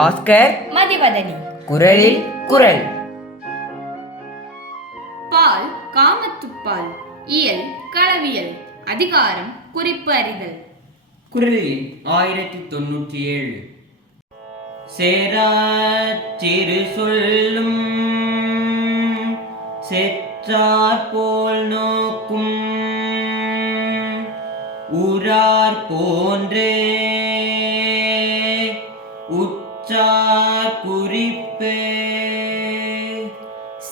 பாஸ்கர் மதிவதனி. குரலில் குரல். பால் காமத்துப்பால். இயல் களவியல். அதிகாரம் குறிப்பு அறிதல். குரலில் 1097. சேராச் சிறு சொல்லும் செற்றார் போல் நோக்கும் ஊரார் போன்றே உற்றார் குறிப்பே.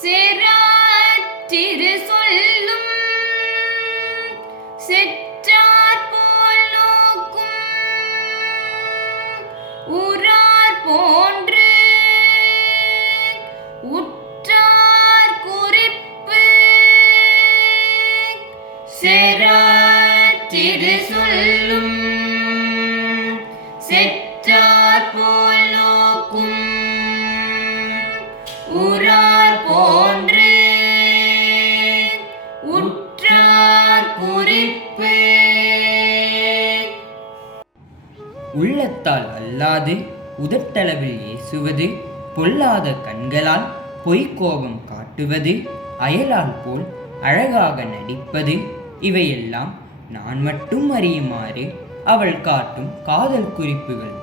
சேராற்றிரு சொல்லும் செற்றார் போல் நோக்கும் ஊரார் போன்று உற்றார் குறிப்பு. சேராற்றிரு சொல்லும் செற்றார் போல் நோக்கும் ஊரார் போன்று உற்றார் குறிப்பு. உள்ளத்தால் அல்லாது உதட்டளவில் ஏசுவது, பொல்லாத கண்களால் பொய்க்கோபம் காட்டுவது, அயலால் போல் அழகாக நடிப்பது, இவையெல்லாம் நான் மட்டும் அறியுமாறு அவள் காட்டும் காதல் குறிப்புகள்.